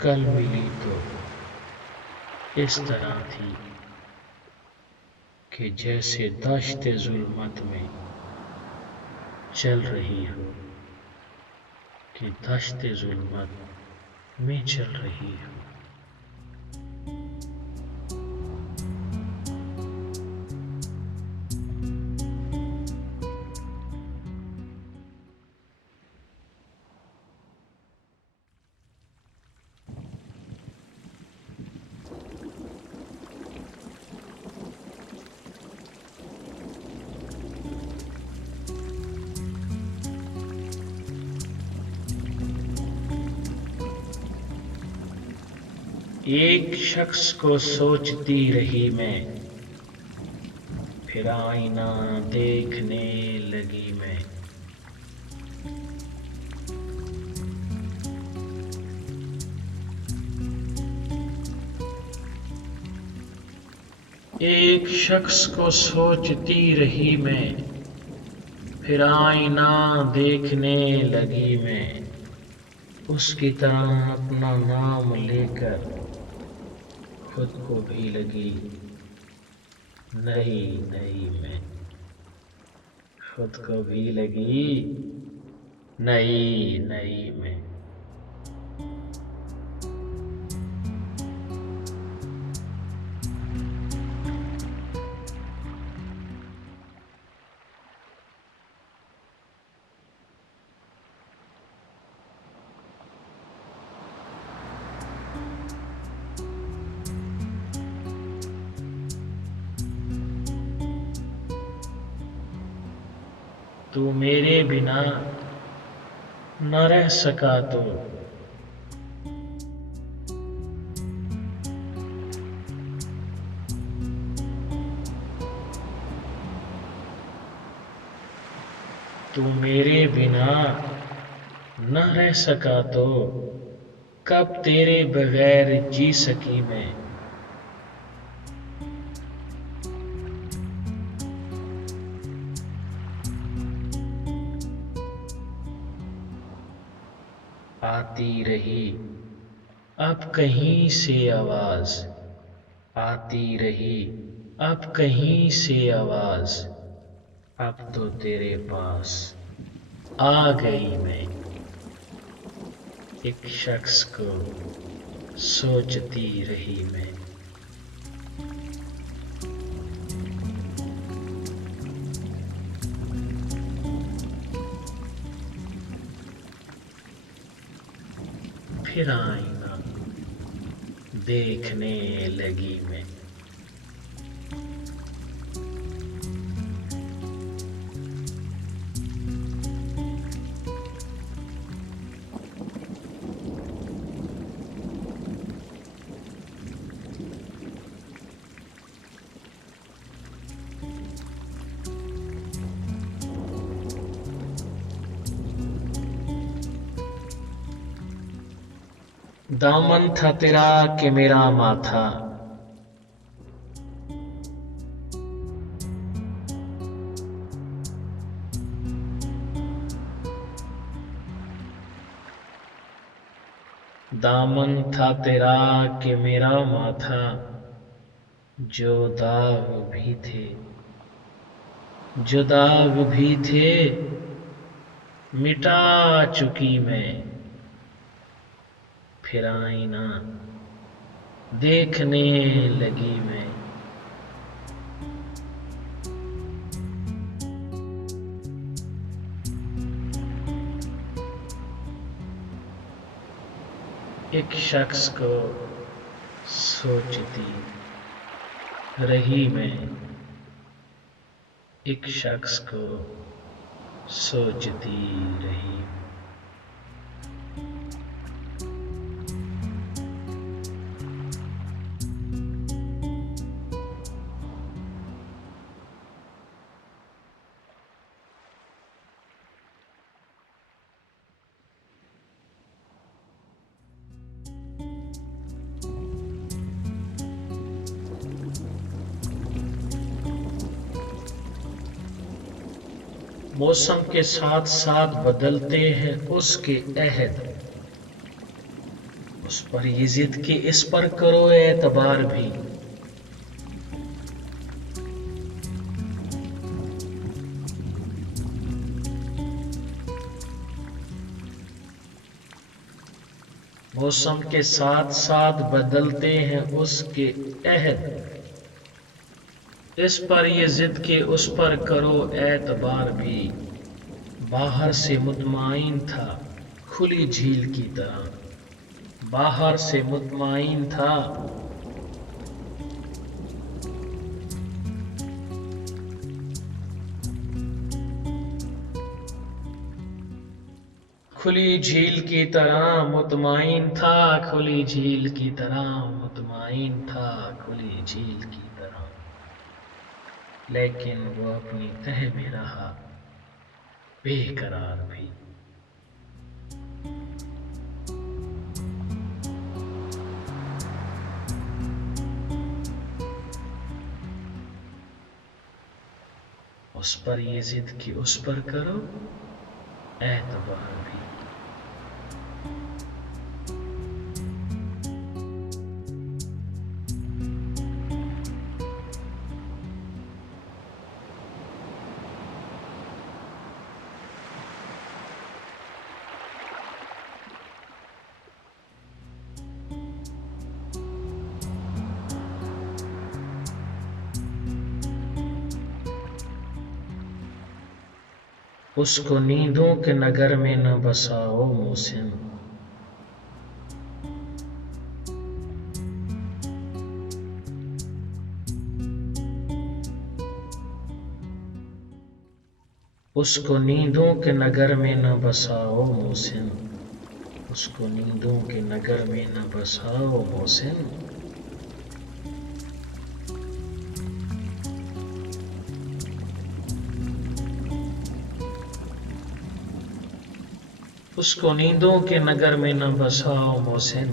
کل ملی تو اس طرح تھی کہ جیسے دشت ظلمت میں چل رہی ہو، کہ دشت ظلمت میں چل رہی ہو۔ ایک شخص کو سوچتی رہی میں، پھر آئینہ دیکھنے لگی میں۔ ایک شخص کو سوچتی رہی میں، پھر آئینہ دیکھنے لگی میں۔ اس کی طرح اپنا نام لے کر خود کو بھی لگی نہیں میں، خود کو بھی لگی نہیں میں۔ تو میرے بنا نہ رہ سکا تو میرے بنا نہ رہ سکا تو کب تیرے بغیر جی سکی میں۔ آتی رہی اب کہیں سے آواز، آتی رہی اب کہیں سے آواز، اب تو تیرے پاس آ گئی میں۔ ایک شخص کو سوچتی رہی میں۔ پھر آئینہ دیکھنے لگی میں۔ دامن تھا تیرا کہ میرا ماتھا، دامن تھا تیرا کہ میرا ماتھا، جو داغ بھی تھے جو داغ بھی تھے مٹا چکی میں۔ پھر آئینہ دیکھنے لگی میں۔ ایک شخص کو سوچتی رہی میں، ایک شخص کو سوچتی رہی۔ موسم کے ساتھ ساتھ بدلتے ہیں اس کے عہد، اس اس پر یہ ضد کہ اس پر کرو اعتبار بھی، موسم کے ساتھ ساتھ بدلتے ہیں اس کے عہد، اس پر یہ ضد کہ اس پر کرو اعتبار بھی، باہر سے مطمئن تھا کھلی جھیل کی طرح، باہر سے مطمئن تھا کھلی جھیل کی طرح، مطمئن تھا کھلی جھیل کی طرح، مطمئن تھا کھلی جھیل کی طرح، لیکن وہ اپنی تہ میں رہا بے قرار بھی۔ اس پر یہ ضد کہ اس پر کرو اعتبار بھی، اس کو نیندوں کے نگر میں نہ بساؤ محسن، اس کو نیندوں کے نگر میں نہ بساؤ محسن، اس کو نیندوں کے نگر میں نہ بساؤ محسن، اس کو نیندوں کے نگر میں نہ بساؤ محسن،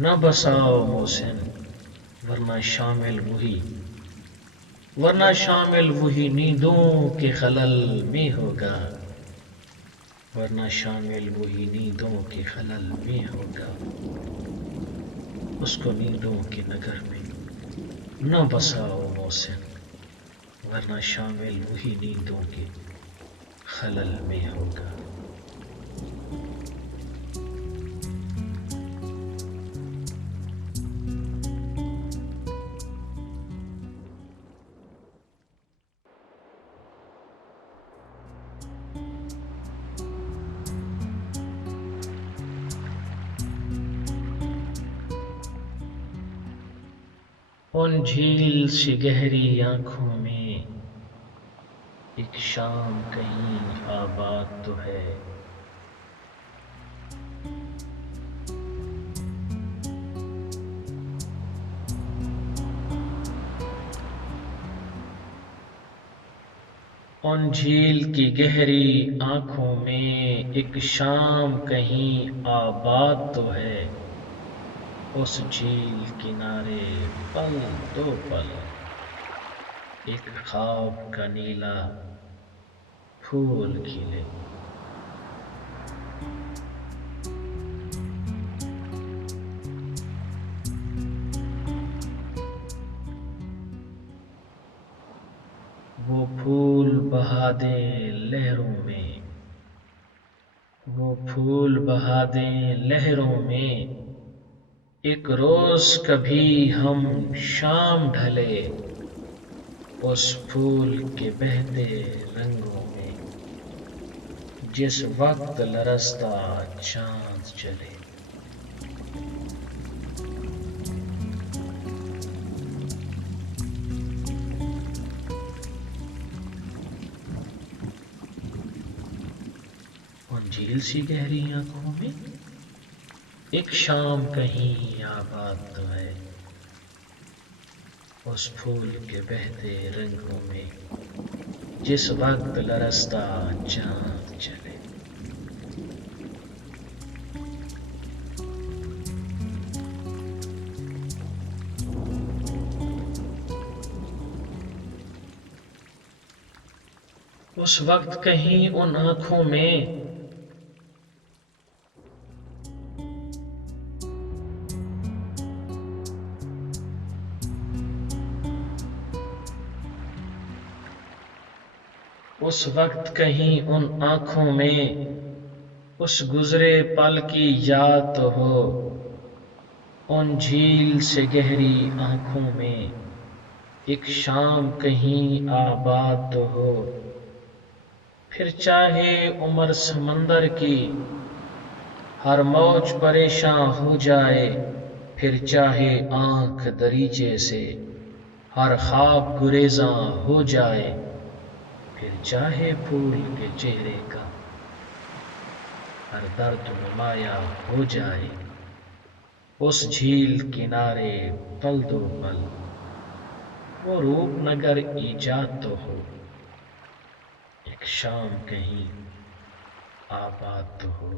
نہ بساؤ محسن، ورنہ شامل وہی نیندوں کے خلل میں ہوگا، ورنہ شامل وہی نیندوں کے خلل میں ہوگا، اس کو نیندوں کے نگر میں نہ بساؤ محسن، ورنہ شامل وہی نیندوں کے خلل میں ہوگا۔ ان جھیل سی گہری آنکھوں میں ایک شام کہیں آباد تو ہے، ان جھیل کی گہری آنکھوں میں ایک شام کہیں آباد تو ہے، اس جھیل کنارے پل دو پل ایک خواب کا نیلا پھول کھلے، وہ پھول بہا دیں لہروں میں، وہ پھول بہا دیں لہروں میں، ایک روز کبھی ہم شام ڈھلے، اس پھول کے بہتے رنگوں میں، جس وقت لرزتا چاند چلے۔ ان جھیل سی گہری آنکھوں میں ایک شام کہیں آباد تو ہے، اس پھول کے بہتے رنگوں میں، جس وقت لرزتا چاند چلے۔ اس وقت کہیں ان آنکھوں میں اس وقت کہیں ان آنکھوں میں اس گزرے پل کی یاد تو ہو، ان جھیل سے گہری آنکھوں میں ایک شام کہیں آباد تو ہو۔ پھر چاہے عمر سمندر کی ہر موج پریشاں ہو جائے، پھر چاہے آنکھ دریچے سے ہر خواب گریزاں ہو جائے، پھر چاہے پھول کے چہرے کا ہر درد نمایاں ہو جائے، اس جھیل کنارے پل دو پل وہ روپ نگر ایجاد تو ہو، ایک شام کہیں آباد تو ہو،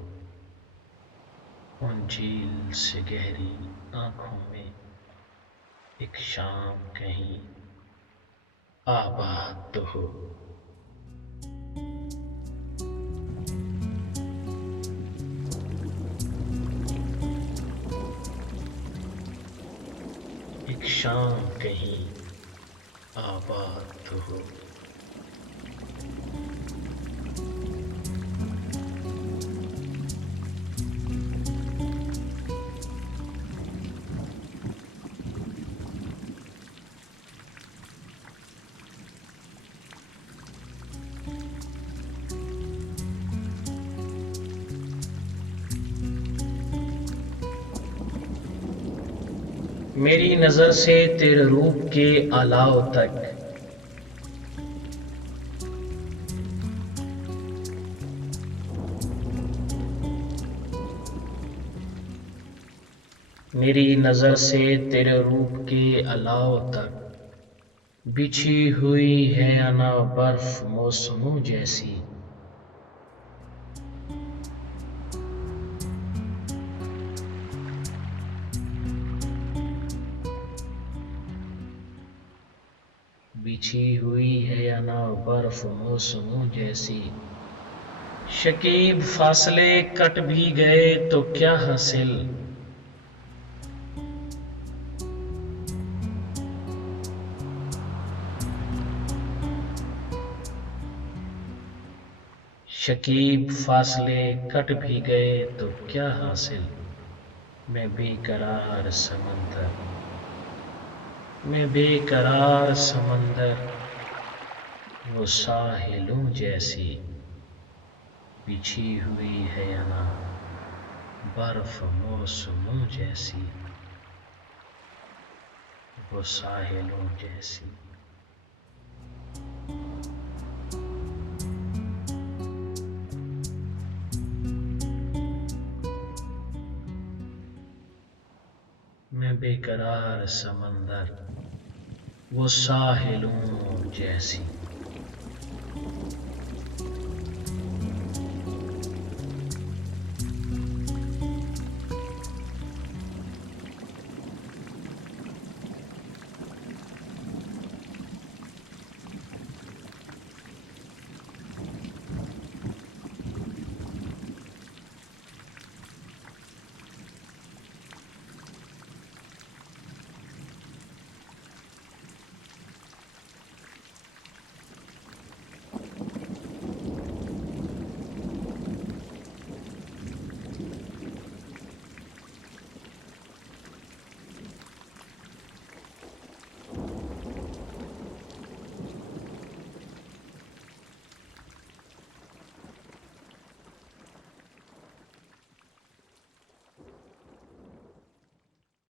ان جھیل سے گہری آنکھوں میں ایک شام کہیں آباد تو ہو۔ ایک شام کہیں آباد تو ہو۔ میری نظر سے تیرے روپ کے الاؤ تک، میری نظر سے تیرے روپ کے الاؤ تک بچھی ہوئی ہے انا برف موسموں جیسی، بچھی ہوئی ہے انا برف موسموں جیسی، شکیب فاصلے کٹ بھی گئے تو کیا حاصل، شکیب فاصلے کٹ بھی گئے تو کیا حاصل، میں بے قرار سمندر، میں بے قرار سمندر وہ ساحلوں جیسی، بچھی ہوئی ہے انا برف موسموں جیسی، وہ ساحلوں جیسی۔ میں بے قرار سمندر وہ ساحلوں جیسی۔